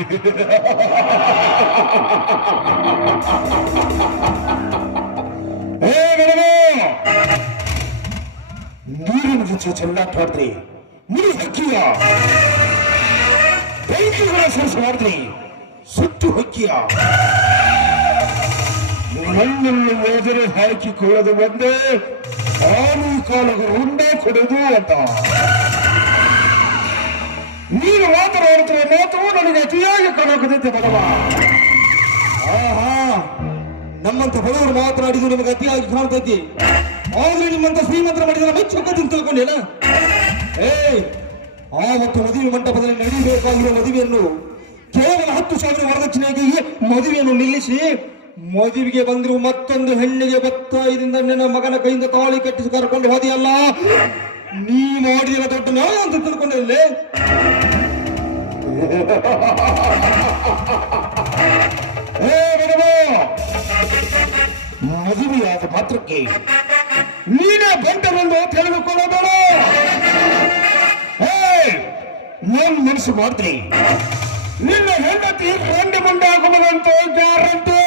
ಏ ಗಣನೆ ನೀರಿನ ರುಚಿ ಚೆಲ್ಲಾಟ ಆಡ್ರಿ ನೀರು ಹಕ್ಕಿಯ ಬೆಂಕಿಗಳ ಸರಸು ಮಾಡಿದ್ರಿ ಸುಟ್ಟು ಹಕ್ಕಿಯ ಮಣ್ಣನ್ನು ಎದುರು ಹಾಕಿಕೊಳ್ಳೋದು ಒಂದೇ ಆರು ಕಾಲಗಳು ಉಂಡೆ ಕೊಡೋದು ಅಂತ ನೀನು ಮಾತನಾಡುತ್ತಿರುವ ಮಾತು ನನಗೆ ಅತಿಯಾಗಿ ಕಾಣಕದಂತೆ ಬಡವ ಆಹಾ, ನಮ್ಮಂತ ಬಡವರು ಮಾತನಾಡಿದ್ದು ನಿಮಗೆ ಅತಿಯಾಗಿ ಕಾಣ್ತೈತಿ. ಆದ್ರೆ ನಿಮ್ಮಂತ ಶ್ರೀಮಂತರ ಮಾಡಿದ ಮೆಚ್ಚುಕತೆ ತಿಳ್ಕೊಂಡೇನ? ಏ ಆವತ್ತು ಮದುವೆ ಮಂಟಪದಲ್ಲಿ ನಡೀಬೇಕಾಗಿರೋ ಮದುವೆಯನ್ನು ಕೇವಲ ಹತ್ತು ಸಾವಿರ ವರದಕ್ಷಿಣೆಗೆ ಮದುವೆಯನ್ನು ನಿಲ್ಲಿಸಿ ಮದುವೆಗೆ ಬಂದಿರುವ ಮತ್ತೊಂದು ಹೆಣ್ಣಿಗೆ ಬತ್ತಾಯದಿಂದ ನಿನ್ನ ಮಗನ ಕೈಯಿಂದ ತಾಳಿ ಕಟ್ಟಿಸಿ ಕರ್ಕೊಂಡು ಹೋದಿಯಲ್ಲ? ನೀ ಮಾಡಿದ ದೊಡ್ಡ ನ್ಯಾಯ ಅಂತ ತಿಳ್ಕೊಂಡಿರಲೇ ಏ ಬಡವ ಮದುವೆಯಾದ ಮಾತ್ರಕ್ಕೆ ನೀನೇ ಬಂಟ ಬಂದು ತಿಳಿದುಕೊಳ್ಳೋಬೇಡ ಏ ನನ್ ಮನಸ್ಸು ಮಾಡ್ತೀನಿ ನಿನ್ನ ಹೆಂಡತಿ ಗಂಡ ಮುಂದೆ ಆಗುವುದಂತ ಗ್ಯಾರಂಟಿ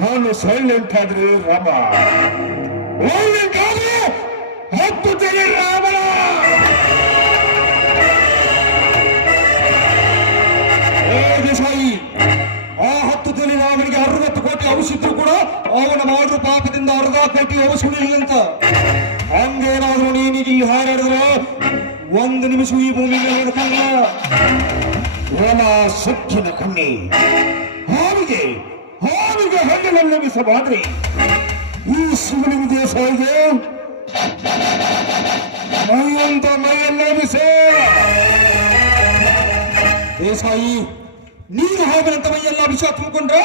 ನಾನು ಸೈಲೆಂಟ್ ಆದ್ರೆ ರಾಮ. ವೈಲೆಂಟ್ ಆದ್ರೆ ಹತ್ತು ಏ ದೇಸಾಯಿ, ಆ ಹತ್ತು ಜನ ರಾಮನಿಗೆ ಅರವತ್ತು ಕೋಟಿ ಅವಶಿದ್ರು ಕೂಡ ಅವನ ಮಾಡಿದ ಪಾಪದಿಂದ ಅರ್ಧ ಕೋಟಿ ಔಷಧಿಲ್ಲಂತ ಹಂಗೇನಾದ್ರೂ ನೀನಿಗೆ ಇಲ್ಲಿ ಹಾರಾಡಿದ್ರೆ ಒಂದು ನಿಮಿಷ ಈ ಭೂಮಿ ಹೇಳ್ತಾನ ರಾಮ ಸತ್ಯನ ಕಣ್ಣಿ. ಹಾವಿಗೆ ಹಾವಿಗೆ ಬಿಸಬಾದ್ರಿ ಈ ಶಿವಲಿಂಗ ದೇಸಾಯಿಗೆ ಮೈಯಂತ ಮೈಯನ್ನ ಬಿಸೆ. ದೇಸಾಯಿ, ನೀನು ಹಾವಿನಂತ ಮೈಯೆಲ್ಲ ವಿಷ ತುಂಬಿಕೊಂಡ್ರೆ?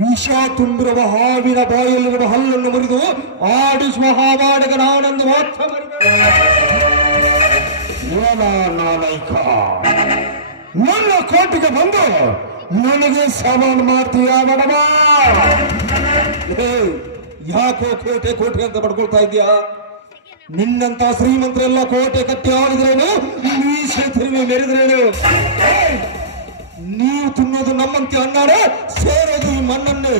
ವಿಷ ತುಂಬಿರುವ ಹಾವಿನ ಬಾಯಲ್ಲಿರುವ ಹಲ್ಲನ್ನು ಮುರಿದು ಆಡಿಸುವ ಹಾವಾಡಗ ನಾನಂದು ಮಾತ್ರ ನನ್ನ ಕೋಟಿಗೆ ಬಂದು ನನಗೆ ಸಮಾನ ಮಾಡ್ತೀಯ ಮೇಡಮ ಯಾಕೋ ಕೋಟೆ ಕೋಟೆ ಅಂತ ಪಡ್ಕೊಳ್ತಾ ಇದೀಯಾ ನಿನ್ನಂತ ಶ್ರೀಮಂತರೆಲ್ಲ ಕೋಟೆ ಕಟ್ಟಿ ಆಡಿದ್ರೇನು ನೀ ತಿರುವಿ ಮೆರೆದ್ರೇನು? ನೀವು ತಿನ್ನೋದು ನಮ್ಮಂತೆ ಅನ್ನಾರೆ, ಸೇರೋದು ಈ ಮಣ್ಣನ್ನು.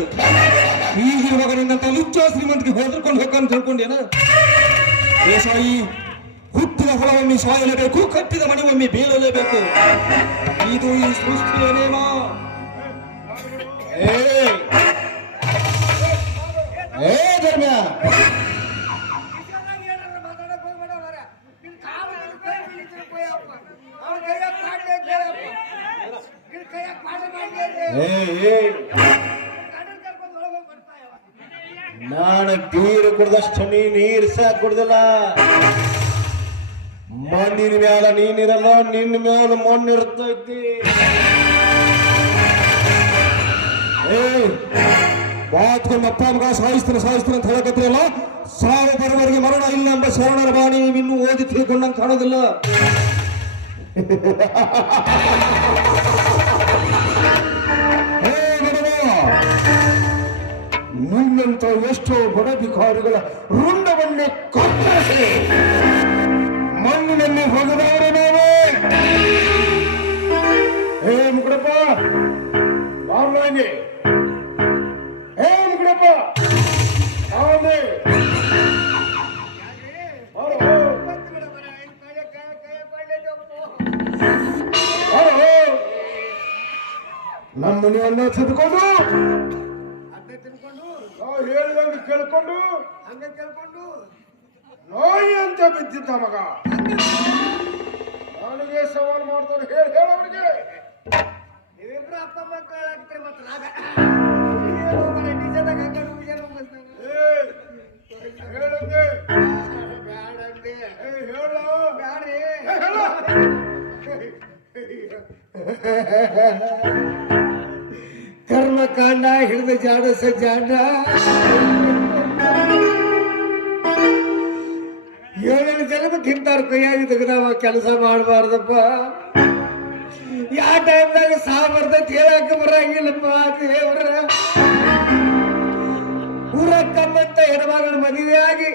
ಈಗಿರುವಾಗ ನಿನ್ನಂತ ಲುಚ್ಚ ಶ್ರೀಮಂತಿಗೆ ಹೆದರ್ಕೊಂಡು ಹೋಗಂತ ತಿಳ್ಕೊಂಡೇನ? ದೇಸಾಯಿ ಹುಟ್ಟಿದ ಹೊಲವೊಮ್ಮೆ ಸಾಯಲೇಬೇಕು, ಕಟ್ಟಿದ ಮನೆ ಒಮ್ಮೆ ಬೀಳಲೇಬೇಕು. ಇದು ಈ ಸೃಷ್ಟಿಯ ಏ ಏ ಧರ್ಮ ಏ ಏ ನಾನು ಬೀರು ಕುಡ್ದಷ್ಟು ನೀ ನೀರ್ ಸಾಕ್ ಕುಡ್ದಲ್ಲ ಮಣ್ಣಿನ ಮ್ಯಾಲ ನೀನಿರಲ್ಲ ನಿನ್ನ ಮ್ಯಾಲ ಮಣ್ಣು ಮಾತ್ಕೊಂಡು ಅಪ್ಪ, ಮಗ ಸಾಯಿಸ್ತಾನೆ ಸಾಯಿಸ್ತಾನೆ ಅಂತ ಹೇಳಕತ್ತಿರಲ್ಲ? ಸಾವು ಬರುವವರಿಗೆ ಮರಣ ಇಲ್ಲ ಎಂಬ ಶರಣರ ಬಾಣಿ ನೀವಿನ್ನೂ ಓದಿ ತಿಳ್ಕೊಂಡಂಗೆ ಕಾಣೋದಿಲ್ಲ. ನಿನ್ನಂತ ಎಷ್ಟೋ ಬಡ ಭಿಕಾರಿಗಳ ರುಂಡವನ್ನೇ ಕತ್ತರಿಸಿ ಮನೆಯನ್ನ ತಿನ್ಕೊಂಡು? ನೋ ಹೇಳಿದಂಗೆ ಕೇಳ್ಕೊಂಡು ನಾಯಿ ಅಂತ ಬಿದ್ದಿದ್ದ ಮಗ. ನನಗೆ ಸವಾಲು ಮಾಡ್ತಾರೆ ಹೇಳಿ ಹೇಳ ಅವನಿಗೆ. ನೀವಿಬ್ರು ಅಪ್ಪ ಮಕ್ಕಳಾಗ್ತೀರಿ ಮತ್ತೆ ಹಿಡಿದ ಜಾಡ ಏಳೆಂಟು ಜನ ತಿಂತಾರ ಕೈಯಾಗಿ ತೆಗೆದವ ಕೆಲಸ ಮಾಡಬಾರ್ದಪ್ಪ. ಯಾವ ಟೈಮ್ದಾಗ ಸಾವು ಬರ್ತೈತಿ ಹೇಳಕ್ಕ ಬರಂಗಿಲ್ಲಪ್ಪ, ದೇವ್ರ. ಊರ ಕಮ್ಮಂತ ಹೆಣ್ಮಗಳ ಮದುವೆ ಆಗಿ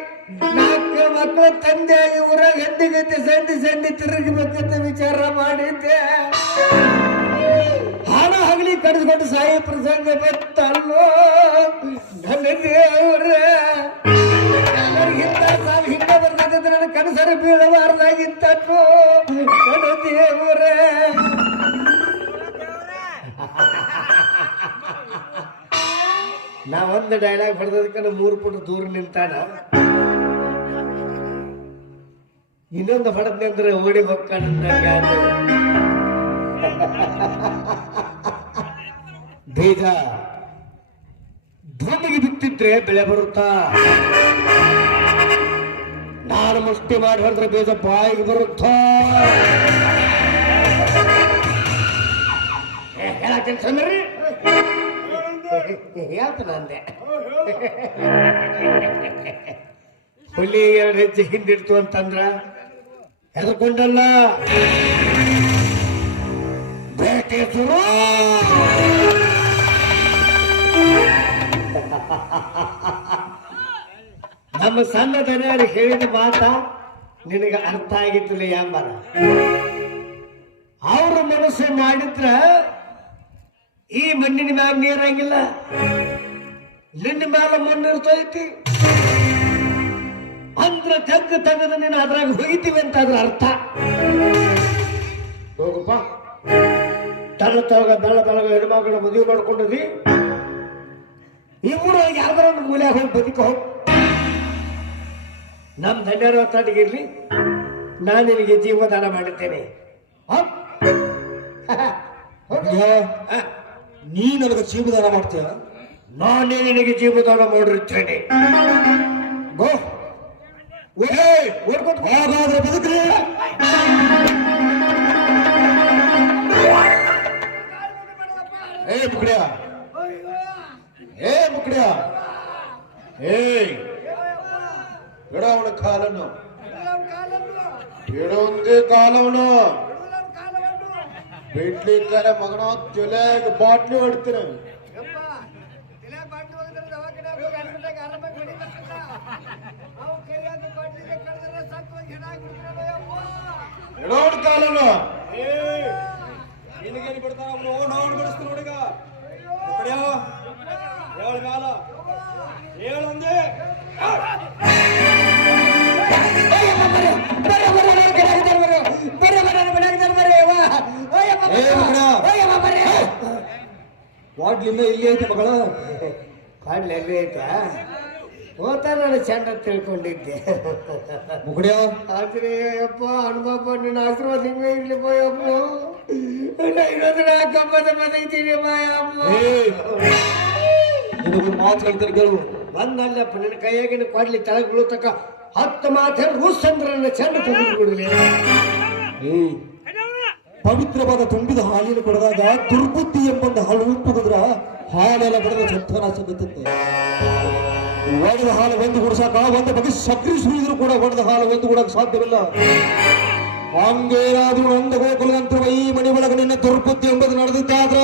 ನಾಲ್ಕು ಮಕ್ಕಳ ತಂದೆಯಾಗಿ ಊರಾಗ ಹೆಂಡಿಗತ್ತೆ ಸಂಡಿ ಸಂಡಿ ತಿರುಗಬೇಕಂತ ವಿಚಾರ ಮಾಡಿದ್ದೆ. ಸಾಯಿ ಪ್ರಸಂಗ ಬತ್ತಲ್ಲೋ ನನ್ನ ದೇವ್ರ. ನನಗಿಂತ ಸಾಲ ಹಿಂಗ ಬರ್ತೈತೆ ನನ್ನ ಕನಸರ ಬೀಳಬಾರ್ದಾಗಿತ್ತನ್ನು ನನ್ನ ದೇವ್ರ. ನಾ ಒಂದು ಡೈಲಾಗ್ ಹೊಡೆದದಕ್ಕೆ ಮೂರು ಪುಟ ದೂರ ನಿಂತಾನ ಇನ್ನೊಂದು ಹೊಡೆದ್ನಿ ಅಂದ್ರೆ ಓಡಿ ಹೋಗ್ಕಾನಂದಂಗ ಬೀಜ ಭೂಮಿಗೆ ಬಿತ್ತಿದ್ರೆ ಬೆಳೆ ಬರುತ್ತಾ? ನಾನು ಮುಷ್ಟಿ ಮಾಡಿ ಹೊಡೆದ್ರೆ ಬೀಜ ಬಾಯಿಗೆ ಬರುತ್ತಾ? ಹೇಳ್ತಾನ ಅಂದೆ. ಹುಲಿ ಎರಡು ಹೆಜ್ಜೆ ಹಿಂದಿಡ್ತು ಅಂತಂದ್ರ ಹೆದರ್ಕೊಂಡಲ್ಲ. ಬೇಟೆ ಶುರು ನಮ್ಮ ಸಣ್ಣ ಹೇಳಿದ ಮಾತ ನಿನಗೆ ಅರ್ಥ ಆಗಿತ್ತಿಲ್ಲ ಯಾಂಬರ ಅವ್ರ ಮನಸ್ಸು ಮಾಡಿದ್ರ ಈ ಮಣ್ಣಿನ ಮ್ಯಾಲ ನೀರಂಗಿಲ್ಲ. ನಿನ್ನ ಮ್ಯಾಲ ಮಣ್ಣು ಇರ್ತೈತಿ. ಅಂದ್ರ ತೆಗ್ಗ ತೆಗೆದ ನೀನು ಅದ್ರಾಗ ಹೋಗಿತೀವಿ ಅಂತ ಅದ್ರ ಅರ್ಥ. ಹೋಗಪ್ಪ. ತನ್ನ ತಳಗ ಬೆಳ ಬೆಳಗ ಹೆಣ್ಮಗಳ ಮದುವೆ ಮಾಡ್ಕೊಂಡದಿ. ಈ ಊರಾಗ ಯಾವ್ದಾರ ಒಂದು ಮೂಲ್ಯಾಗ ಹೋಗಿ ಬದುಕ ಹೋಗ್. ನಮ್ ಧನ್ಯರ ಒತ್ತಾಟಿಗಿರ್ಲಿ ನಾನು ನಿನಗೆ ಜೀವದಾನ ಮಾಡುತ್ತೇನೆ? ನೀ ನನಗೆ ಜೀವದಾನ ಮಾಡ್ತೀಯ? ನಾನೇ ನಿನಗೆ ಜೀವದಾನ ಮಾಡಿರುತ್ತೇನೆ ಗೋ. ಬದುಕ್ರಿ. ಏ ಮುಕ್ಡಿಯ ಏ ಮುಕ್ಡಿಯ ಏಯ್ ಬಿಡ ಅವನ ಕಾಲನ್ನು. ಬಿಡ ಒಂದೇ ಕಾಲವನು. ಕರೆ ಮಗನ ತಲೆಗೆ ಬಾಟ್ಲಿ ಹೊಡ್ತೀನಿ. ಬಿಡೋಣ ಕಾಲನ್ನು ನಿನಗೇನು ಬಿಡ್ತಾನ ಅವನು ನಾವು ಬಿಡಿಸ್ತೀನಿ ನೋಡಿಗ ಮುಕ್ಡಿಯ ಹೇಳ ಕಾಲ. ಹೇಳಂದೆ ವಾಡ್ಲಿಲ್ಲ ಇಲ್ಲಿ ಐತೆ ಮಗಳ? ಕಾಡ್ಲಿ ಅಲ್ಲಿ ಐತಾ. ಹೋತ ನಾನು ಚಂದ ತಿಳ್ಕೊಂಡಿದ್ದೆ. ಮುಗಡಿಯ? ಆದ್ರೆ ಅಪ್ಪ ಹನುಮಪ್ಪ ನಿನ್ನ ಆಶೀರ್ವಾದ ಹಿಂಗೆ ಇರ್ಲಿ ಬಾಯಪ್ಪ ನಾ ಇರೋದು ನಾ ಕಪ್ಪದ ಬದಕ್ತೀನಿ ಬಾಯಪ್ಪ ನಿನಗೊಂದು ಮಾತು ಹೇಳ್ತಾರೆ ಗೆಲುವು ಬಂದಲ್ಲಪ್ಪ ನನ್ನ ಕೈಯಾಗಿನ ಕೊಡ್ಲಿ ತಳಗ್ ಬೀಳತಕ್ಕ ಹತ್ತು ಮಾತು ಹೇಳಿ ಚೆಂದ ತೆಗೆದುಕೊಡಲಿ ಚಂದ ಪವಿತ್ರವಾದ ತುಂಬಿದ ಹಾಲಿನ ಕೊಡದಾಗ ದುರ್ಬುದ್ಧಿ ಎಂಬಂತ ಹಾಲು ಹುಟ್ಟುದ್ರ ಹಾಲೆಲ್ಲ ಬಡದ ಸತ್ವನಾಶ ಸಿಗುತ್ತೆ ಒಡೆದ ಹಾಲು ಒಂದು ಗುಡ್ಸಾಕ ಒಂದು ಬಗ್ಗೆ ಸಕ್ರಿ ಸುರಿದ್ರು ಕೂಡ ಒಡೆದ ಹಾಲು ಒಂದು ಗುಡಕ್ ಸಾಧ್ಯವಿಲ್ಲ. ಹಂಗೇನಾದ್ರೂ ಒಂದು ಗೋಕುಲಂತರ ಈ ಮನೆ ಒಳಗೆ ನಿನ್ನ ದುರ್ಬುದ್ಧಿ ಎಂಬುದು ನಡೆದಿದ್ದಾದ್ರ?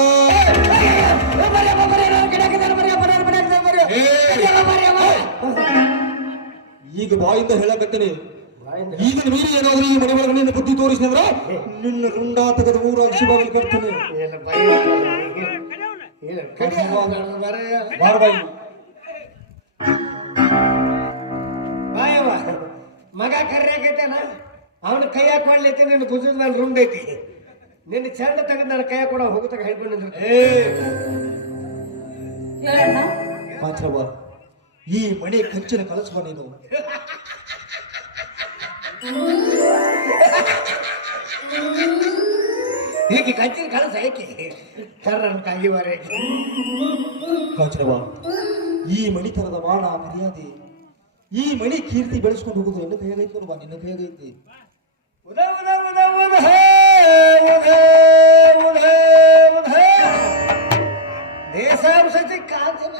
ಈಗ ಬಾಯಿಂದ ಹೇಳಕತ್ತೇನೆ. ಈಗ ಮೀರಿ ಏನಾದ್ರೂ ಈ ಮನೆ ಒಳಗಡೆ ನಿನ್ನ ಬುದ್ಧಿ ತೋರಿಸಿದ್ರ ನಿನ್ನ ರುಂಡ ತೆಗೆದು ಊರ ಶಿವಾಗಲಿ ಕಟ್ತೇನೆ. ಬಾರ್ಬಾಯಿ. ಬಾಯವ್ವ ಮಗ ಕರ್ಯಾಕೈತೇನ? ಅವನ ಕೈ ಹಾಕೊಳ್ಳೈತಿ ನಿನ್ನ ಭುಜದ ಮೇಲೆ ರುಂಡೈತಿ ನಿನ್ನ ಚರಣ ತೆಗೆದು ನನ್ನ ಕೈ ಕೊಡ ಹೋಗುತ್ತಾಗ ಹೇಳ್ಕೊಂಡು ಏ. ಮಾತ್ರವ ಈ ಮನೆ ಕಂಚಿನ ಕಲಸುವ ನೀನು. ಹೀಗೆ ಕಂಚಿನ ಕಲಸ ಏಕೆ? ಕರ್ರನ್ ಕಾಯಿವರೆ ಕಾಂಚನವ ಈ ಮಣಿ ತರದ ಮಾನ ಮರ್ಯಾದೆ. ಈ ಮಣಿ ಕೀರ್ತಿ ಬೆಳೆಸ್ಕೊಂಡು ಹೋಗುದು ಎಲ್ಲ ಕೈಯಾಗೈತಿ ನೋಡುವ, ನಿನ್ನ ಕೈಯಾಗೈತಿ. ಉದ ಉದ ಕಾಂಚನ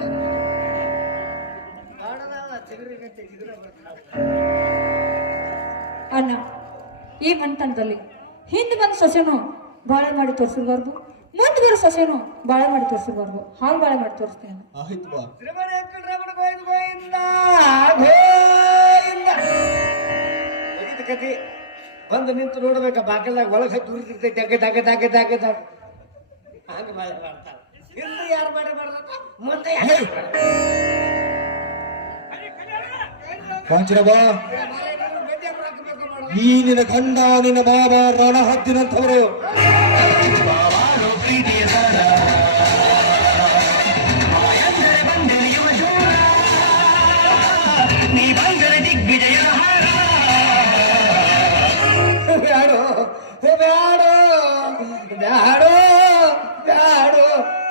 ಅಣ್ಣ ಈ ಮನೆತನದಲ್ಲಿ ಹಿಂದೆ ಬಂದ ಸೊಸೆನು ಬಾಳೆ ಮಾಡಿ ತೋರಿಸಿರ್ಬಾರ್ದು ಮುಂದೆ ಬರೋ ಸೊಸೆನು ಬಾಳೆ ಮಾಡಿ ತೋರಿಸಿರ್ಬಾರ್ದು. ಹಾಲು ಬಾಳೆ ಮಾಡಿ ತೋರಿಸ್ತೇನೆ. ಆಯ್ತು ಬಾ. ಕತಿ ಬಂದು ನಿಂತು ನೋಡ್ಬೇಕ ಬಾಕಲ್ದಾಗ ಒಳಗೆ ಡಗ ಹಂಗ ಮಾಡಿ ಮಾಡ್ತಾರೆ ಹಿಂದೆ ಯಾರು ಮಾಡಿ ಮಾಡ್ದತ್ತ ಮುಂದೆ ಯಾರು ಕಾಂಚನ ಬಾ ಈ ನಿನ್ನ ಗಂಡ, ನಿನ್ನ ಬಾಬಾ ರಣ ಹದ್ದಿನಂಥವರು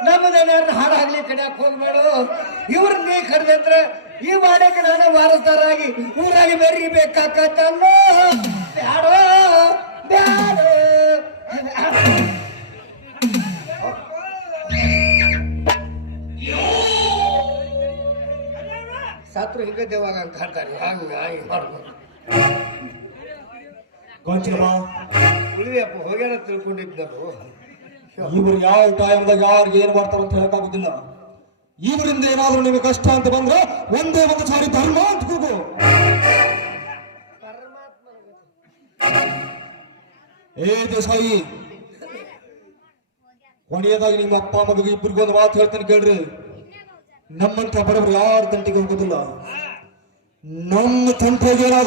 ನಮ್ಮದೇನಾದ್ರು ಹಾಡಾಗ್ಲಿ ಕಡಿಯಾಕ ಹೋಗ್ಬೇಡು. ಇವ್ರ ನೀ ಕಡ್ದಂತ್ರ ಈ ಮಾಡಕ್ಕೆ ನಾನು ವಾರಸ್ದಾರಾಗಿ ಊರಾಗಿ ಮೆರಿಬೇಕಾಕತ್ತಲ್ಲೋ ಬ್ಯಾಡೋ ಬ್ಯಾಡೋ. ಸತ್ರು ಹಿಂಗ ದೇವಾಗ ಅಂತ ಅಂತಾರೆ ಹಂಗ ಹಿಂಗ ಮಾಡ್ಬೋದು ಉಳಿದಪ್ಪ ಹೋಗ್ಯಾರ ತಿಳ್ಕೊಂಡಿದ್ದು ಇವರು ಯಾವ ಟೈಮ್ದಾಗ ಯಾರು ಏನ್ ಮಾಡ್ತಾರ ಅಂತ ಹೇಳಕ್ಕಾಗುದಿಲ್ಲ ಇವರಿಂದ ಏನಾದ್ರೂ ನಿಮಗೆ ಕಷ್ಟ ಅಂತ ಬಂದ್ರೆ ಒಂದೇ ಒಂದು ಸಾರಿ ಧರ್ಮ ಅಂತ ಕೂಗು. ಏ ದೇಸಾಯಿ, ಕೊನೆಯದಾಗಿ ನಿಮ್ಮ ಅಪ್ಪ, ಮಗು ಇಬ್ಬರಿಗೂ ಒಂದು ಮಾತು ಹೇಳ್ತೇನೆ ಕೇಳ್ರಿ. ನಮ್ಮಂತ ಬಡವರು ಯಾರ ತಂಟಿಗೆ ಹೋಗೋದಿಲ್ಲ. ನಮ್ಮ ತಂಟೆಗೆ